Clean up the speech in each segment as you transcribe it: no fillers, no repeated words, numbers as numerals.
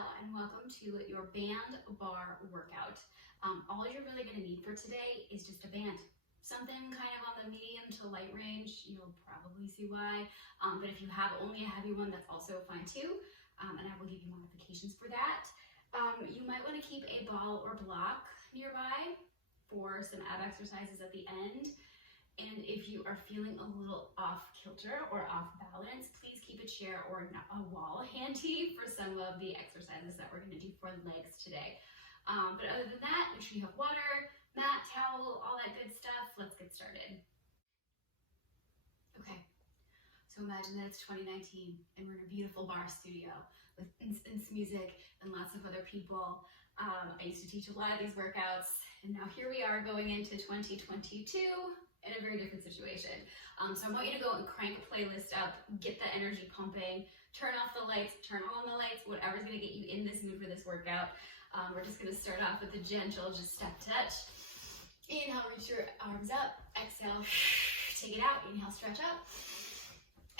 Hello and welcome to your band bar workout. All you're really going to need for today is just a band. Something kind of on the medium to light range, you'll probably see why. But if you have only a heavy one, that's also fine too. And I will give you modifications for that. You might want to keep a ball or block nearby for some ab exercises at the end. And if you are feeling a little off kilter or off balance, please keep a chair or a wall handy for some of the exercises that we're going to do for legs today. But other than that, make sure you have water, mat, towel, all that good stuff. Let's get started. Okay, so imagine that it's 2019 and we're in a beautiful bar studio with instance music and lots of other people. I used to teach a lot of these workouts, and now here we are going into 2022 in a very different situation. So I want you to go and crank a playlist up, get the energy pumping, turn off the lights, turn on the lights, whatever's gonna get you in this mood for this workout. We're just gonna start off with a gentle, just step touch. Inhale, reach your arms up. Exhale, take it out. Inhale, stretch up.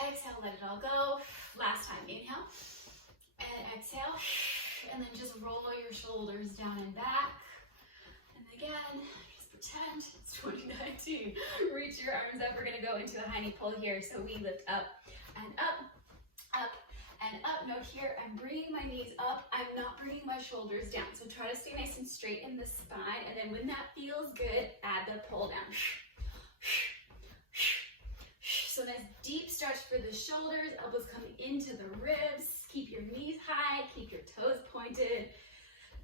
Exhale, let it all go. Last time, inhale and exhale. And then just roll your shoulders down and back. And again, pretend it's 2019. Reach your arms up. We're going to go into a high knee pull here. So we lift up and up, up and up. Note here, I'm bringing my knees up. I'm not bringing my shoulders down. So try to stay nice and straight in the spine. And then when that feels good, add the pull down. So nice deep stretch for the shoulders. Elbows coming into the ribs. Keep your knees high. Keep your toes pointed.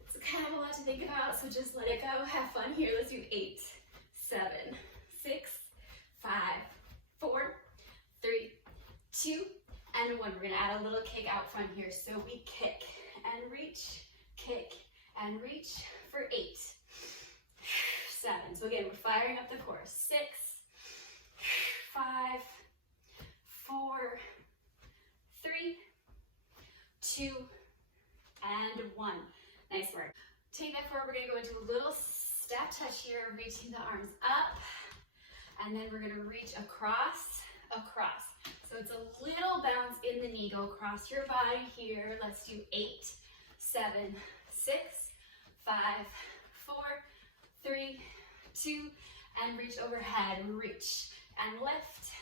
It's kind of a lot to think about, so just let it go. Have fun here. Let's do 8, 7, 6, 5, 4, 3, 2, and 1. We're going to add a little kick out front here. So we kick and reach for 8, 7. So again, we're firing up the core. 6, 5, 4, 3, 2, and 1. Nice work. Take that forward. We're going to go into a little step touch here, reaching the arms up, and then we're going to reach across. So it's a little bounce in the knee. Go across your body here. Let's do 8, 7, 6, 5, 4, 3, 2, and reach overhead. Reach and lift.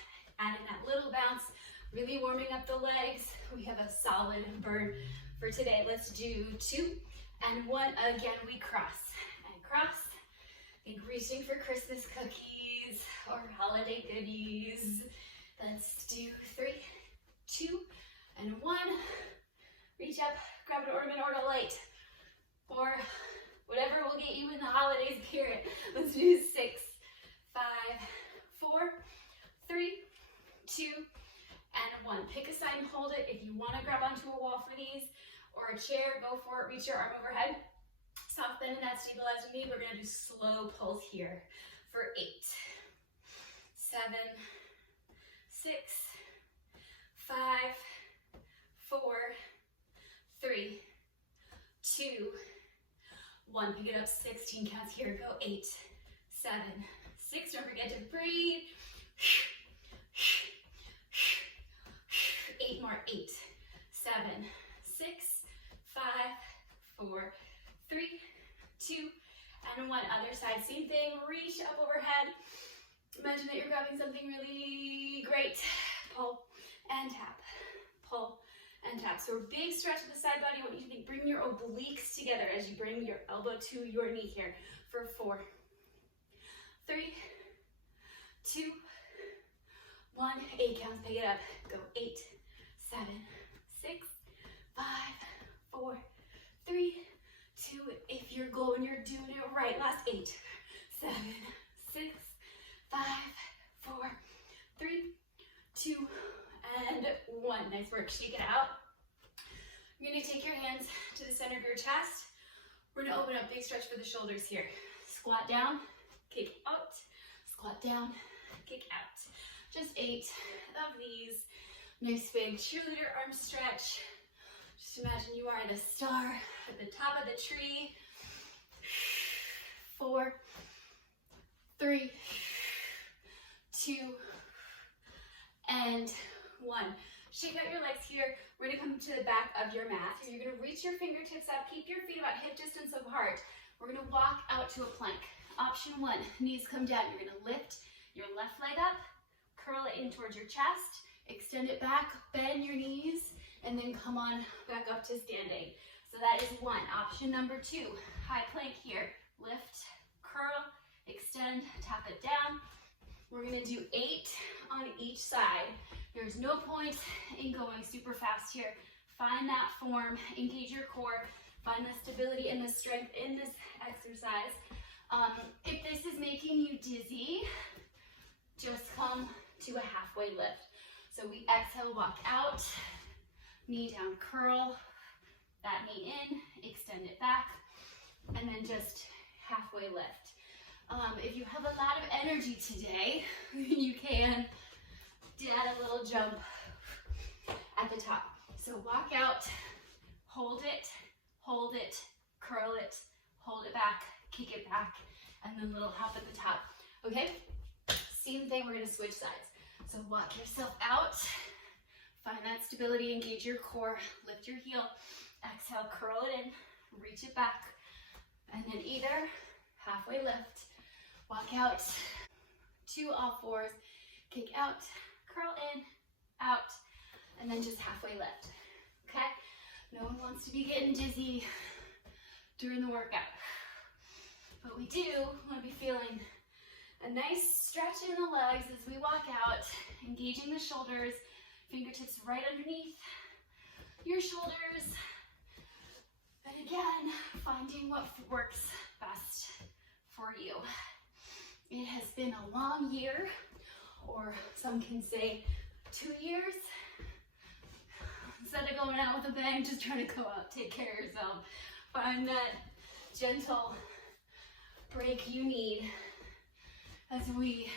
Adding that little bounce, really warming up the legs. We have a solid burn for today. Let's do 2 and 1. Again, we cross and cross. Think reaching for Christmas cookies or holiday goodies. Let's do 3, 2, and 1. Reach up, grab an ornament or a light, or whatever will get you in the holiday spirit. Let's do 6, 5, 4, 3, 2, and 1. Pick a side and hold it. If you want to grab onto a wall for these or a chair, go for it. Reach your arm overhead. Soft bend in that stabilized knee. We're going to do slow pulls here for 8, 7, 6, 5, 4, 3, 2, 1. Pick it up. 16 counts here. Go 8, 7, 6. Don't forget to breathe. 8 more. 8, 7, 6, 5, 4, 3, 2, and 1. Other side, same thing. Reach up overhead. Imagine that you're grabbing something really great. Pull and tap. Pull and tap. So a big stretch of the side body. I want you to think, bring your obliques together as you bring your elbow to your knee here for 4, 3, 2, 1. 8 counts. Pick it up. Go 8, 7, 6, 5, 4, 3, 2. If you're glowing, you're doing it right. Last 8, 7, 6, 5, 4, 3, 2, and 1. Nice work. Shake it out. You're going to take your hands to the center of your chest. We're going to open up. Big stretch for the shoulders here. Squat down, kick out. Squat down, kick out. Just 8 of these. Nice big cheerleader arm stretch. Just imagine you are the star at the top of the tree. 4, 3, 2, and 1. Shake out your legs here. We're gonna come to the back of your mat. So you're gonna reach your fingertips up, keep your feet about hip distance apart. We're gonna walk out to a plank. Option one, knees come down. You're gonna lift your left leg up, curl it in towards your chest, extend it back, bend your knees, and then come on back up to standing. So that is one. Option number two, high plank here. Lift, curl, extend, tap it down. We're gonna do 8 on each side. There's no point in going super fast here. Find that form, engage your core, find the stability and the strength in this exercise. If this is making you dizzy, just come to a halfway lift. So we exhale, walk out, knee down, curl, that knee in, extend it back, and then just halfway lift. If you have a lot of energy today, you can add a little jump at the top. So walk out, hold it, curl it, hold it back, kick it back, and then little hop at the top. Okay? Same thing, we're gonna switch sides. So walk yourself out, find that stability, engage your core, lift your heel, exhale, curl it in, reach it back, and then either halfway lift, walk out to all fours, kick out, curl in, out, and then just halfway lift, okay? No one wants to be getting dizzy during the workout, but we do want to be feeling a nice stretch in the legs as we walk out, engaging the shoulders, fingertips right underneath your shoulders, and again, finding what works best for you. It has been a long year, or some can say 2 years. Instead of going out with a bang, just trying to go out, take care of yourself. Find that gentle break you need as we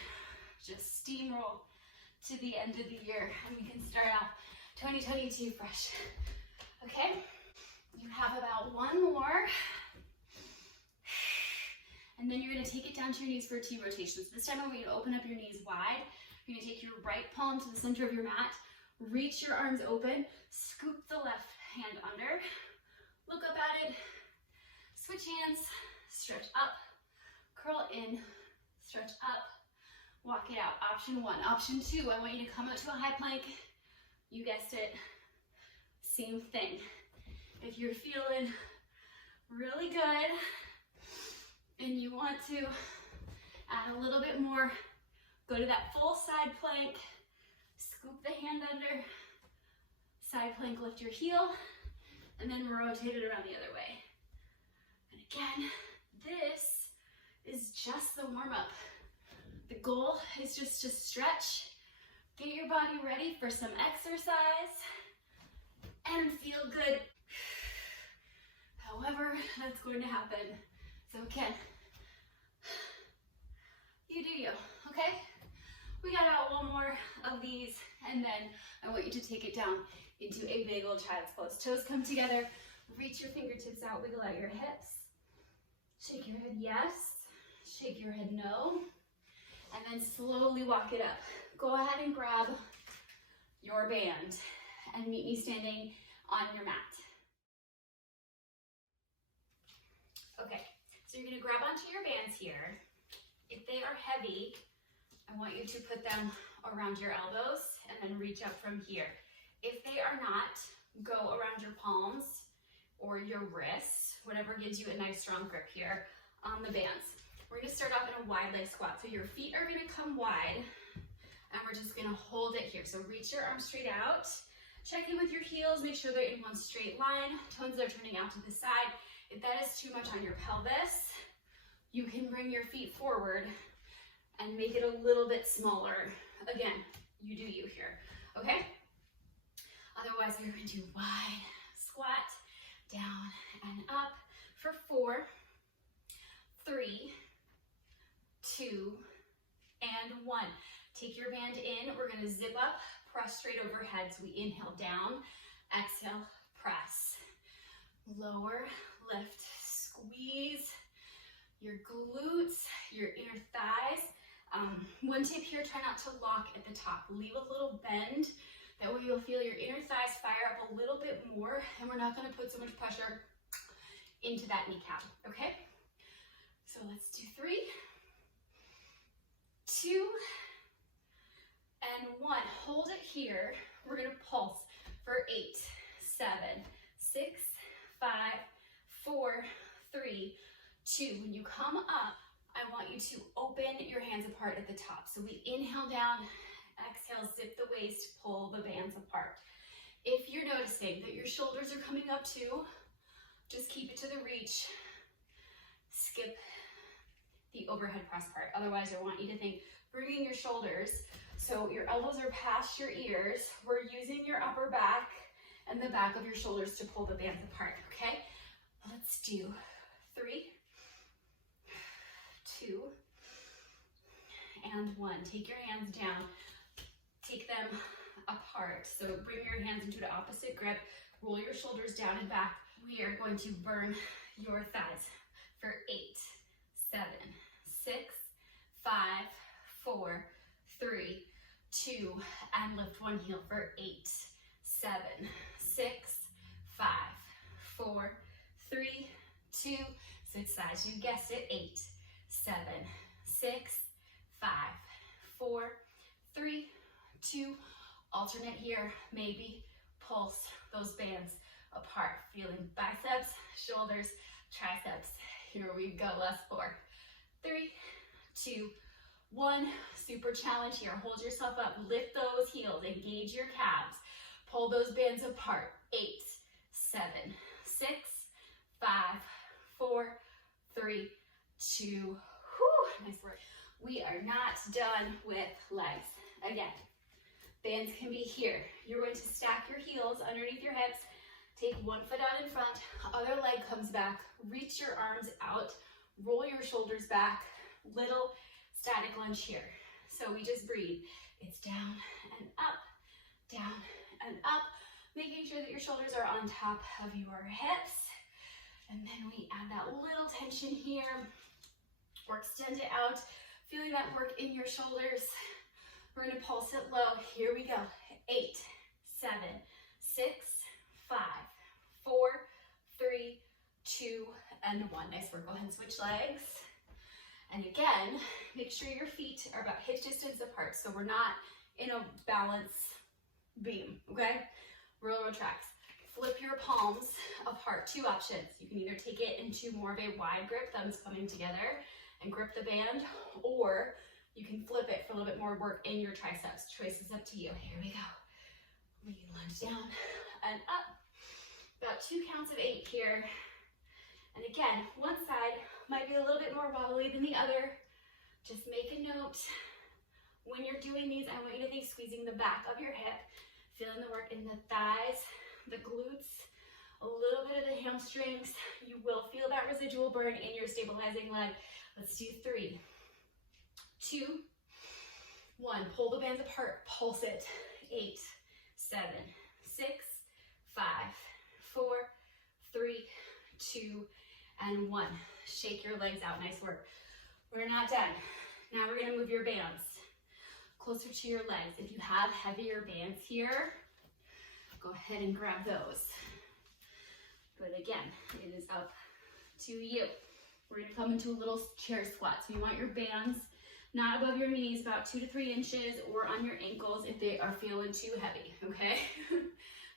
just steamroll to the end of the year, and we can start off 2022 fresh. Okay? You have about one more. And then you're gonna take it down to your knees for 2 rotations. This time I'm going to open up your knees wide. You're gonna take your right palm to the center of your mat, reach your arms open, scoop the left hand under, look up at it, switch hands, stretch up, curl in, stretch up, walk it out. Option one. Option two, I want you to come up to a high plank. You guessed it, same thing. If you're feeling really good, and you want to add a little bit more, go to that full side plank, scoop the hand under, side plank, lift your heel, and then rotate it around the other way. And again, this is just the warm-up. The goal is just to stretch, get your body ready for some exercise, and feel good. However that's going to happen. So again, you do you, okay? We got out one more of these, and then I want you to take it down into a big old child's pose. Toes come together, reach your fingertips out, wiggle out your hips. Shake your head yes, shake your head no, and then slowly walk it up. Go ahead and grab your band and meet me standing on your mat. Okay. So you're gonna grab onto your bands here. If they are heavy, I want you to put them around your elbows and then reach up from here. If they are not, go around your palms or your wrists, whatever gives you a nice strong grip here on the bands. We're gonna start off in a wide leg squat. So your feet are gonna come wide and we're just gonna hold it here. So reach your arms straight out, check in with your heels, make sure they're in one straight line, toes are turning out to the side. If that is too much on your pelvis, you can bring your feet forward and make it a little bit smaller. Again, you do you here, okay? Otherwise, you're going to do wide squat, down and up for 4, 3, 2, and 1. Take your band in. We're going to zip up, press straight overhead. So we inhale down, exhale, press. Lower, lift, squeeze your glutes, your inner thighs. One tip here, try not to lock at the top. Leave a little bend That way you'll feel your inner thighs fire up a little bit more, and we're not gonna put so much pressure into that kneecap, okay? So let's do 3, 2, and 1. Hold it here. We're gonna pulse for 8, 7, 6, 5, 4, 3, 2. When you come up, I want you to open your hands apart at the top. So we inhale down, exhale, zip the waist, pull the bands apart. If you're noticing that your shoulders are coming up too, just keep it to the reach. Skip the overhead press part. Otherwise, I want you to think bringing your shoulders so your elbows are past your ears. We're using your upper back and the back of your shoulders to pull the bands apart, okay? Let's do 3, 2, and 1. Take your hands down, take them apart. So bring your hands into the opposite grip, roll your shoulders down and back. We are going to burn your thighs for 8, 7, 6, 5, 4, 3, 2, and lift one heel for 8, 7, 6, 5, 4, 3, 2, switch sides, you guessed it, 8, 7, 6, 5, 4, 3, 2, alternate here, maybe pulse those bands apart, feeling biceps, shoulders, triceps. Here we go, last 4, 3, 2, 1. Super challenge here. Hold yourself up, lift those heels, engage your calves, pull those bands apart. 8, 7, 6, 5, 4, 3, 2. Whew, nice work. We are not done with legs. Again, bands can be here. You're going to stack your heels underneath your hips. Take one foot out in front, other leg comes back, reach your arms out, roll your shoulders back, little static lunge here. So we just breathe. It's down and up, making sure that your shoulders are on top of your hips. And then we add that little tension here, or extend it out, feeling that work in your shoulders. We're gonna pulse it low. Here we go. 8, 7, 6, 5, 4, 3, 2, and 1. Nice work. Go ahead and switch legs. And again, make sure your feet are about hip distance apart, so we're not in a balance beam, okay? Railroad tracks. Flip your palms apart. 2 options. You can either take it into more of a wide grip, thumbs coming together, and grip the band, or you can flip it for a little bit more work in your triceps. Choice is up to you. Here we go. We lunge down and up. About 2 counts of 8 here. And again, one side might be a little bit more wobbly than the other. Just make a note. When you're doing these, I want you to think squeezing the back of your hip, feeling the work in the thighs, the glutes, a little bit of the hamstrings. You will feel that residual burn in your stabilizing leg. Let's do 3, 2, 1. Pull the bands apart, pulse it. 8, 7, 6, 5, 4, 3, 2, and 1. Shake your legs out. Nice work. We're not done. Now we're going to move your bands closer to your legs. If you have heavier bands here, go ahead and grab those. But again, it is up to you. We're going to come into a little chair squat. So you want your bands not above your knees, about 2 to 3 inches, or on your ankles if they are feeling too heavy, okay?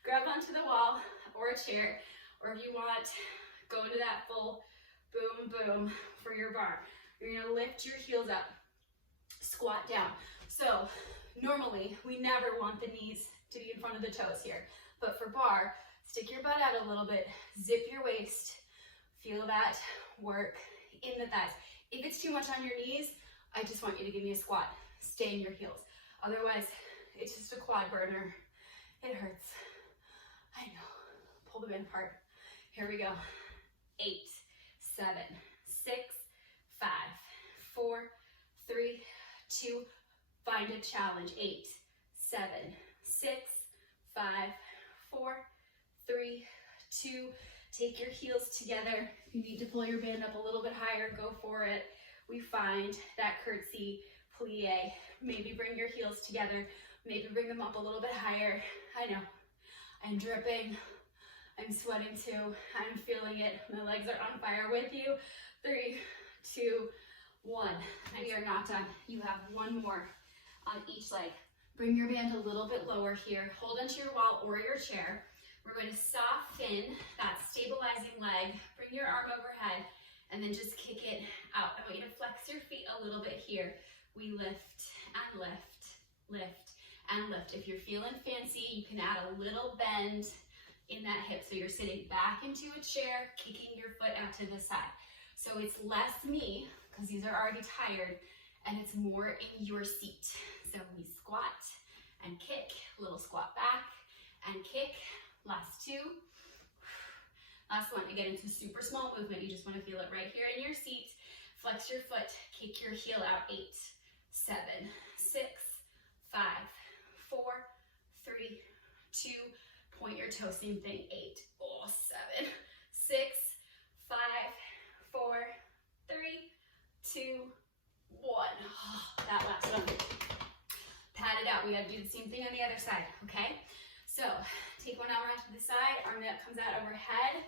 Grab onto the wall or a chair, or if you want, go into that full boom, boom for your bar. You're gonna lift your heels up, squat down. So normally, we never want the knees to be in front of the toes here, but for bar, stick your butt out a little bit, zip your waist, feel that work in the thighs. If it's too much on your knees, I just want you to give me a squat. Stay in your heels. Otherwise, it's just a quad burner. It hurts. I know. Pull the band apart. Here we go. 8, 7, 6, 5, 4, 3, 2. Find a challenge. 8, 7, 6, 5, 4, 3, 2. Take your heels together. If you need to pull your band up a little bit higher, go for it. We find that curtsy, plie. Maybe bring your heels together. Maybe bring them up a little bit higher. I know, I'm dripping, I'm sweating too, I'm feeling it. My legs are on fire with you. 3, 2, 1. And we are not done. You have one more on each leg. Bring your band a little bit lower here. Hold onto your wall or your chair. We're going to soften that stabilizing leg. Bring your arm overhead and then just kick it out. I want you to flex your feet a little bit here. We lift and lift, lift and lift. If you're feeling fancy, you can add a little bend in that hip. So you're sitting back into a chair, kicking your foot out to the side. So it's less me, because these are already tired, and it's more in your seat. So we squat and kick, little squat back and kick. Last 2. Last one. Again, it's a super small movement. You just want to feel it right here in your seat. Flex your foot, kick your heel out. 8, 7, 6, 5, 4, 3, 2, point your toe, same thing. 8, 7, 6, 5, 4, 3, 2, 1. That last one. Pat it out. We gotta do the same thing on the other side, okay? So take one arm out to the side, arm that comes out overhead,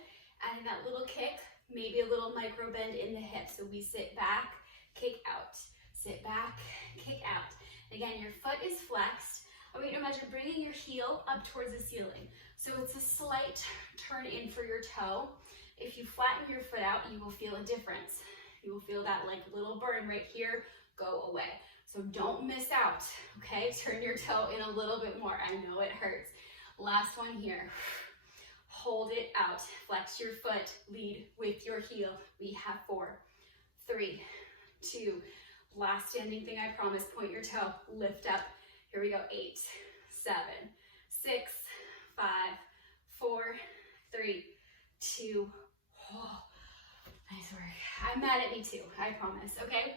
and in that little kick, maybe a little micro bend in the hip. So we sit back, kick out, sit back, kick out. Again, your foot is flexed. I want you to imagine bringing your heel up towards the ceiling. So it's a slight turn in for your toe. If you flatten your foot out, you will feel a difference. You will feel that like little burn right here go away. So don't miss out, okay? Turn your toe in a little bit more. I know it hurts. Last one here. Hold it out. Flex your foot. Lead with your heel. We have 4, 3, 2. Last standing thing, I promise. Point your toe. Lift up. Here we go. 8, 7, 6, 5, 4, 3, 2. Oh, nice work. I'm mad at me too, I promise, okay?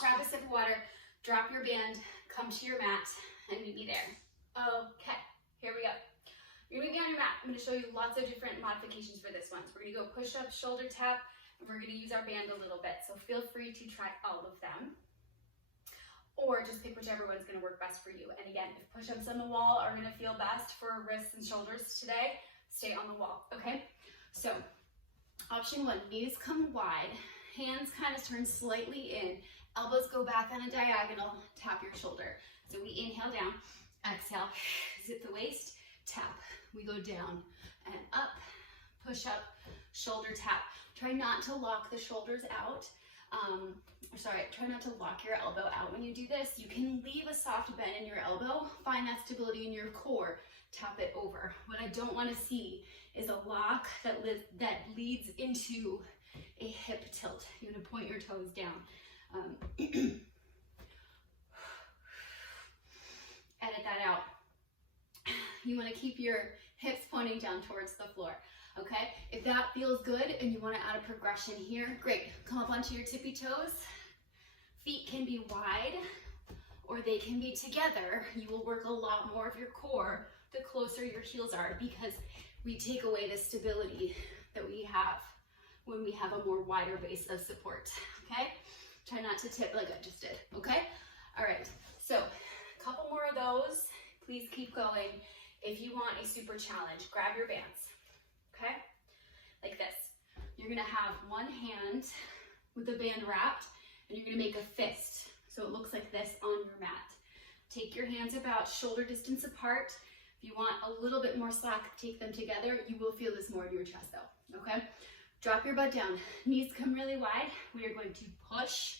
Grab a sip of water. Drop your band. Come to your mat and meet me there. Okay. Here we go. You're gonna be on your mat. I'm gonna show you lots of different modifications for this one. So we're gonna go push up, shoulder tap, and we're gonna use our band a little bit. So feel free to try all of them, or just pick whichever one's gonna work best for you. And again, if push-ups on the wall are gonna feel best for wrists and shoulders today, stay on the wall, okay? So option 1, knees come wide, hands kind of turn slightly in, elbows go back on a diagonal, tap your shoulder. So we inhale down, exhale, zip the waist, tap. We go down and up, push up, shoulder tap. Try not to lock the shoulders out. Try not to lock your elbow out when you do this. You can leave a soft bend in your elbow, find that stability in your core, tap it over. What I don't want to see is a lock that leads into a hip tilt. You're gonna point your toes down. Edit that out. You want to keep your hips pointing down towards the floor, okay? If that feels good and you want to add a progression here, great. Come up onto your tippy toes. Feet can be wide or they can be together. You will work a lot more of your core the closer your heels are, because we take away the stability that we have when we have a more wider base of support, okay? Try not to tip like I just did, okay? All right, so a couple more of those. Please keep going. If you want a super challenge, grab your bands, okay? Like this. You're gonna have one hand with the band wrapped, and you're gonna make a fist. So it looks like this on your mat. Take your hands about shoulder distance apart. If you want a little bit more slack, take them together. You will feel this more in your chest though, okay? Drop your butt down. Knees come really wide. We are going to push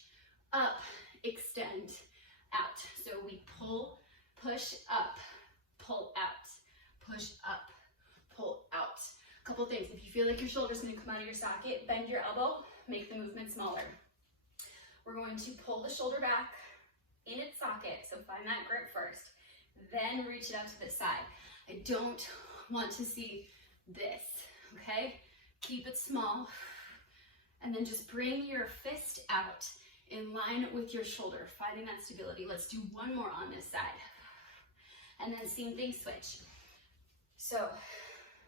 up, extend out. So we pull, push up, pull out, push up, pull out. A couple things. If you feel like your shoulder's going to come out of your socket, bend your elbow, make the movement smaller. We're going to pull the shoulder back in its socket, so find that grip first, then reach it out to the side. I don't want to see this, okay? Keep it small, and then just bring your fist out in line with your shoulder, finding that stability. Let's do one more on this side. And then same thing, switch. So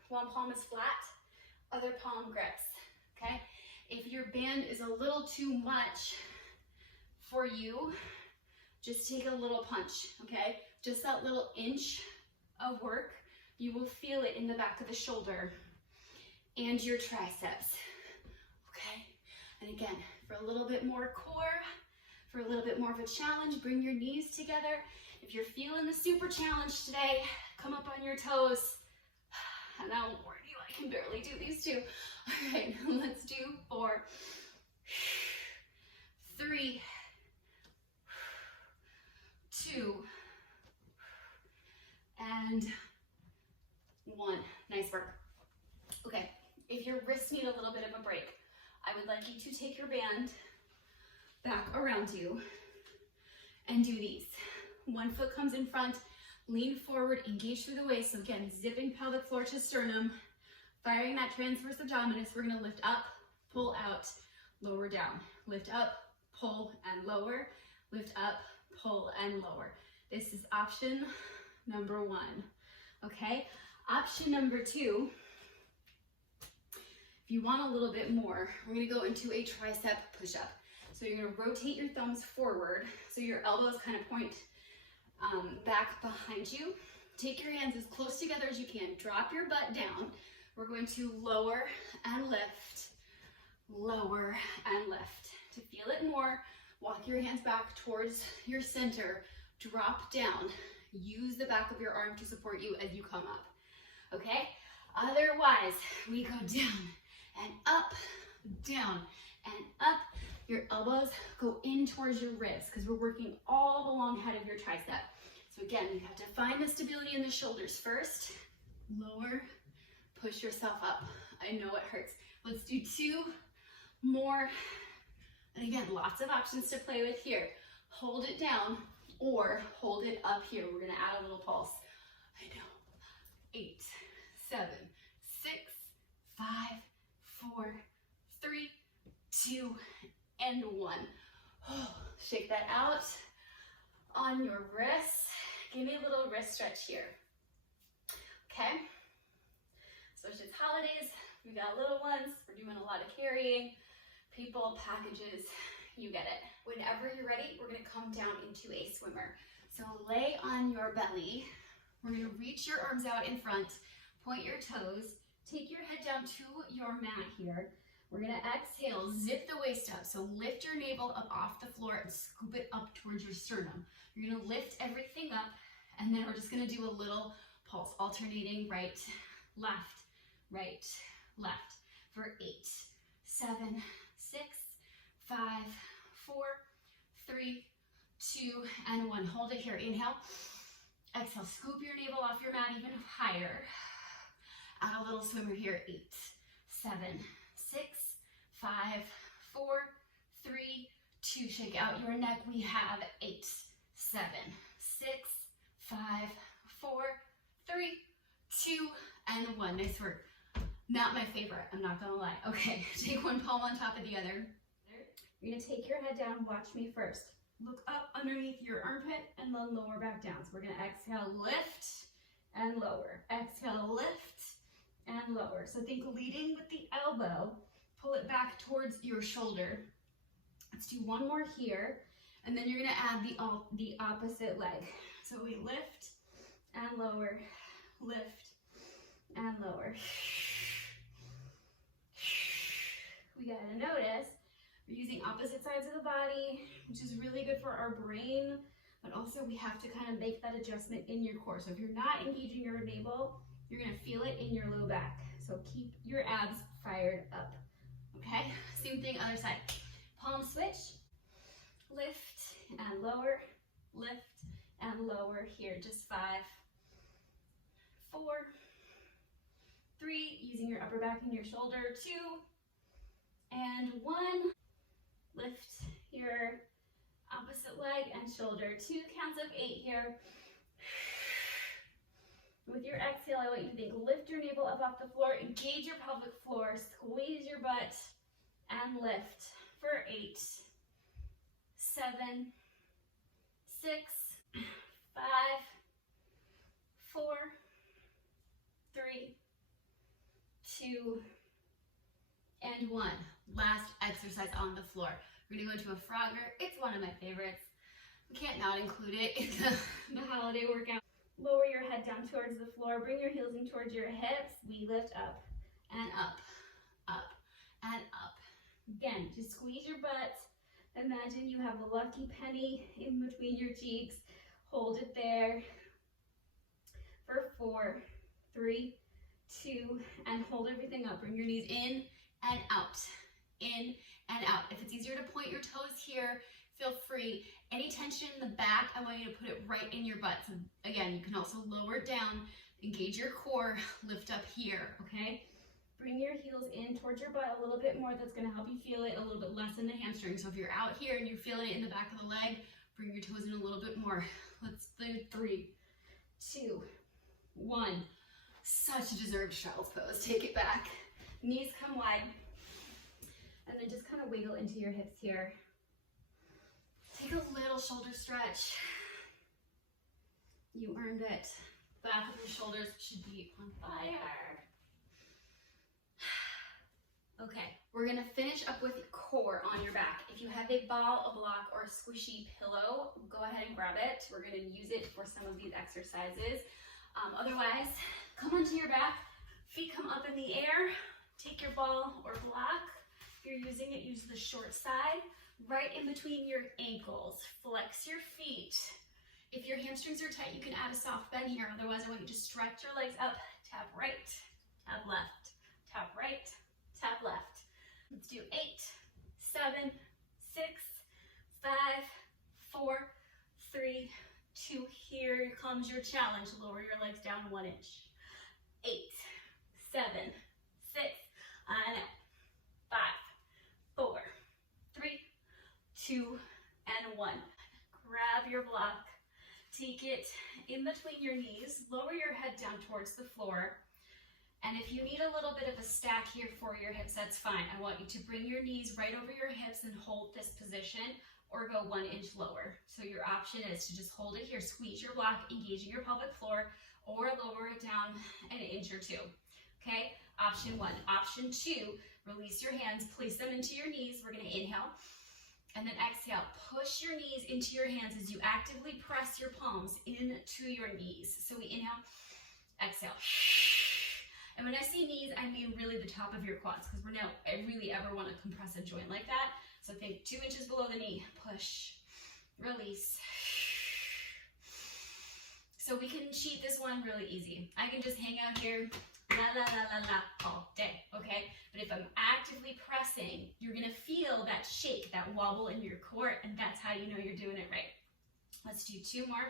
one palm is flat, other palm grips, okay? If your band is a little too much for you, just take a little punch, okay? just that little inch of work, you will feel it in the back of the shoulder and your triceps, okay? And again, for a little bit more core, for a little bit more of a challenge, bring your knees together. If you're feeling the super challenge today, come up on your toes. And I won't warn you, I can barely do these two. All right, let's do 4, 3, 2, and 1. Nice work. Okay, if your wrists need a little bit of a break, I would like you to take your band back around you and do these. One foot comes in front, lean forward, engage through the waist. So again, zipping pelvic floor to sternum, firing that transverse abdominis. We're gonna lift up, pull out, lower down. Lift up, pull, and lower. Lift up, pull, and lower. This is option number 1, okay? Option number 2, if you want a little bit more, we're gonna go into a tricep push-up. So you're gonna rotate your thumbs forward, so your elbows kind of point back behind you. Take your hands as close together as you can. Drop your butt down. We're going to lower and lift, lower and lift. To feel it more, walk your hands back towards your center. Drop down. Use the back of your arm to support you as you come up, okay? Otherwise, we go down and up, down and up. Your elbows go in towards your ribs because we're working all the long head of your tricep. So again, you have to find the stability in the shoulders first. Lower, push yourself up. I know it hurts. Let's do 2 more. And again, lots of options to play with here. Hold it down or hold it up here. We're gonna add a little pulse. I know. 8, 7, 6, 5, 4, 3, 2, and 1. Oh, shake that out on your wrists. Give me a little wrist stretch here. Okay? Especially it's holidays, we got little ones, we're doing a lot of carrying, people, packages, you get it. Whenever you're ready, we're gonna come down into a swimmer. So lay on your belly. We're gonna reach your arms out in front, point your toes, take your head down to your mat here. We're gonna exhale, zip the waist up. So lift your navel up off the floor and scoop it up towards your sternum. You're gonna lift everything up, and then we're just gonna do a little pulse, alternating right, left, for 8, 7, 6, 5, 4, 3, 2, and 1. Hold it here, inhale. Exhale, scoop your navel off your mat even higher. Add a little swimmer here, 8, 7, 6, 5, 4, 3, 2. Shake out your neck. We have 8, 7, 6, 5, 4, 3, 2, and 1. Nice work. Not my favorite, I'm not gonna lie. Okay, take one palm on top of the other. You're gonna take your head down, watch me first. Look up underneath your armpit and then lower back down. So we're gonna exhale, lift and lower. Exhale, lift and lower. So think leading with the elbow, pull it back towards your shoulder. Let's do one more here, and then you're gonna add the opposite leg. So we lift and lower, lift and lower. We gotta notice we're using opposite sides of the body, which is really good for our brain, but also we have to kind of make that adjustment in your core. So if you're not engaging your navel, you're gonna feel it in your low back. So keep your abs fired up, okay? Same thing, other side. Palm switch, lift and lower, lift and lower here. Just 5, 4, 3, using your upper back and your shoulder, 2, and 1. Lift your opposite leg and shoulder. 2 counts of 8 here. With your exhale, I want you to think, lift your navel up off the floor, engage your pelvic floor, squeeze your butt, and lift for 8, 7, 6, 5, 4, 3, 2, and 1. Last exercise on the floor. We're gonna go into a frogger. It's one of my favorites. We can't not include it in the holiday workout. Lower your head down towards the floor. Bring your heels in towards your hips. We lift up and up, up and up. Again, just squeeze your butt. Imagine you have a lucky penny in between your cheeks. Hold it there for 4, 3, 2, and hold everything up. Bring your knees in and out, in and out. If it's easier to point your toes here, feel free. Any tension in the back, I want you to put it right in your butt. So again, you can also lower it down, engage your core, lift up here, okay? Bring your heels in towards your butt a little bit more. That's gonna help you feel it a little bit less in the hamstring. So if you're out here and you're feeling it in the back of the leg, bring your toes in a little bit more. Let's do 3, 2, 1. Such a deserved child's pose. Take it back. Knees come wide. And then just kind of wiggle into your hips here. Take a little shoulder stretch. You earned it. Back of your shoulders should be on fire. Okay, we're gonna finish up with core on your back. If you have a ball, a block, or a squishy pillow, go ahead and grab it. We're gonna use it for some of these exercises. Otherwise, come onto your back, feet come up in the air, take your ball or block. If you're using it, use the short side, right in between your ankles. Flex your feet. If your hamstrings are tight, you can add a soft bend here. Otherwise, I want you to stretch your legs up. Tap right, tap left, tap right, tap left. Let's do 8, 7, 6, 5, 4, 3, 2. Here comes your challenge. Lower your legs down 1 inch. 8, 7, 6, and 5, 4, 3, 2, and 1. Grab your block. Take it in between your knees. Lower your head down towards the floor. And if you need a little bit of a stack here for your hips, that's fine. I want you to bring your knees right over your hips and hold this position, or go 1 inch lower. So your option is to just hold it here, squeeze your block, engaging your pelvic floor, or lower it down 1 inch or 2. Okay, option 1. Option 2, release your hands, place them into your knees. We're gonna inhale, and then exhale. Push your knees into your hands as you actively press your palms into your knees. So we inhale, exhale. And when I say knees, I mean really the top of your quads, because we're not really ever want to compress a joint like that. So think 2 inches below the knee. Push, release. So we can cheat this one really easy. I can just hang out here, la la la la la, all day, okay? But if I'm actively pressing, you're gonna feel that shake, that wobble in your core, and that's how you know you're doing it right. Let's do 2 more.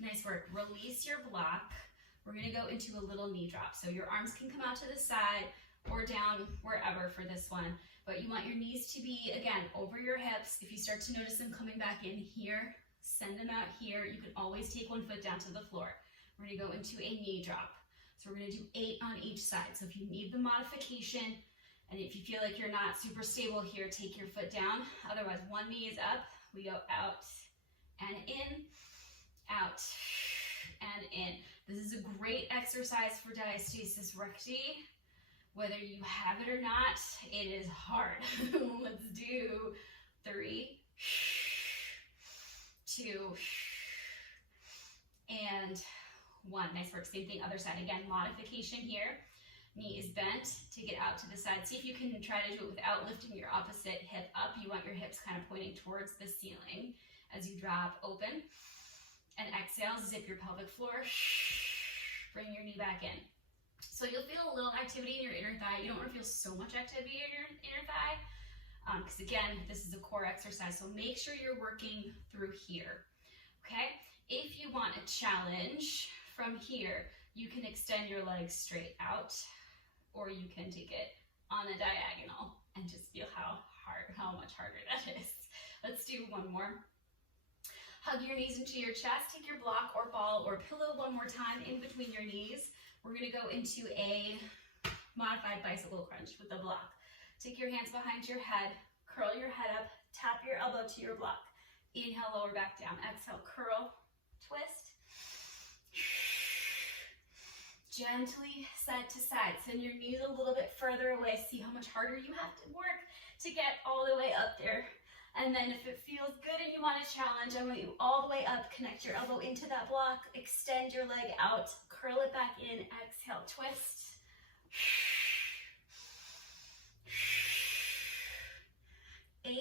Nice work. Release your block. We're gonna go into a little knee drop. So your arms can come out to the side or down wherever for this one. But you want your knees to be, again, over your hips. If you start to notice them coming back in here, send them out here. You can always take 1 foot down to the floor. We're gonna go into a knee drop. So we're gonna do 8 on each side. So if you need the modification, and if you feel like you're not super stable here, take your foot down. Otherwise, 1 knee is up. We go out and in, out and in. This is a great exercise for diastasis recti. Whether you have it or not, it is hard. Let's do 3, 2, and 1. Nice work. Same thing, other side. Again, modification here. Knee is bent. Take it out to the side. See if you can try to do it without lifting your opposite hip up. You want your hips kind of pointing towards the ceiling as you drop open. And exhale, zip your pelvic floor. Bring your knee back in. So you'll feel a little activity in your inner thigh. You don't want to feel so much activity in your inner thigh, because again, this is a core exercise. So make sure you're working through here, okay? If you want a challenge from here, you can extend your legs straight out, or you can take it on a diagonal and just feel how much harder that is. Let's do 1 more. Hug your knees into your chest. Take your block or ball or pillow 1 more time in between your knees. We're gonna go into a modified bicycle crunch with the block. Take your hands behind your head, curl your head up, tap your elbow to your block. Inhale, lower back down. Exhale, curl, twist. Gently side to side. Send your knees a little bit further away. See how much harder you have to work to get all the way up there. And then if it feels good and you want a challenge, I want you all the way up, connect your elbow into that block, extend your leg out, curl it back in, exhale, twist. 8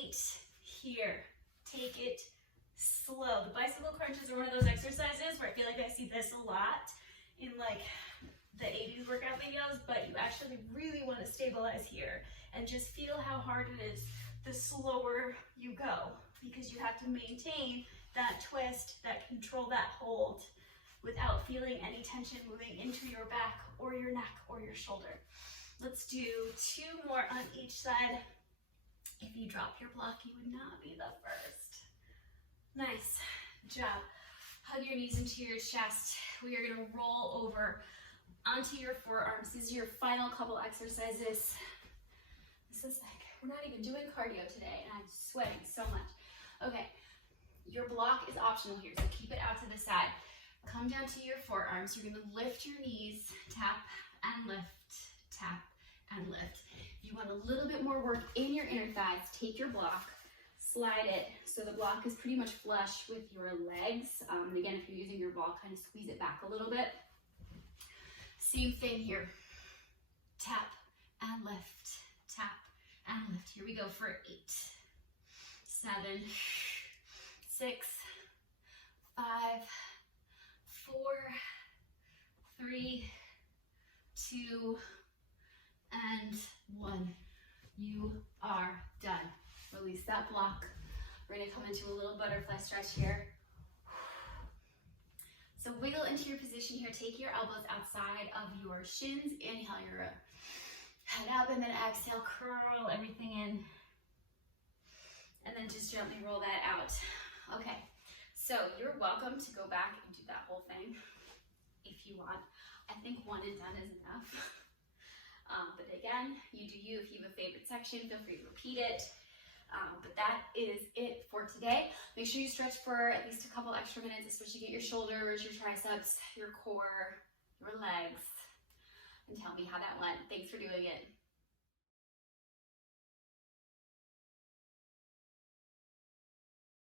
here. Take it slow. The bicycle crunches are one of those exercises where I feel like I see this a lot in like the 80s workout videos, but you actually really want to stabilize here and just feel how hard it is the slower you go, because you have to maintain that twist, that control, that hold without feeling any tension moving into your back or your neck or your shoulder. Let's do 2 more on each side. If you drop your block, you would not be the first. Nice job. Hug your knees into your chest. We are going to roll over onto your forearms. These are your final couple exercises. This is like, we're not even doing cardio today, and I'm sweating so much. Okay, your block is optional here, so keep it out to the side. Come down to your forearms. You're going to lift your knees, tap and lift, tap and lift. If you want a little bit more work in your inner thighs, take your block, slide it so the block is pretty much flush with your legs. And again, if you're using your ball, kind of squeeze it back a little bit. Same thing here. Tap and lift, tap and lift. Here we go for 8, 7, 6, 5, 4, 3, 2, and 1. You are done. Release that block. We're going to come into a little butterfly stretch here. So wiggle into your position here. Take your elbows outside of your shins. Inhale your head up, and then exhale, curl everything in. And then just gently roll that out. Okay, so you're welcome to go back and do that whole thing if you want. I think 1 and done is enough. But again, you do you. If you have a favorite section, feel free to repeat it. But that is it for today. Make sure you stretch for at least a couple extra minutes, especially get your shoulders, your triceps, your core, your legs, and tell me how that went. Thanks for doing it.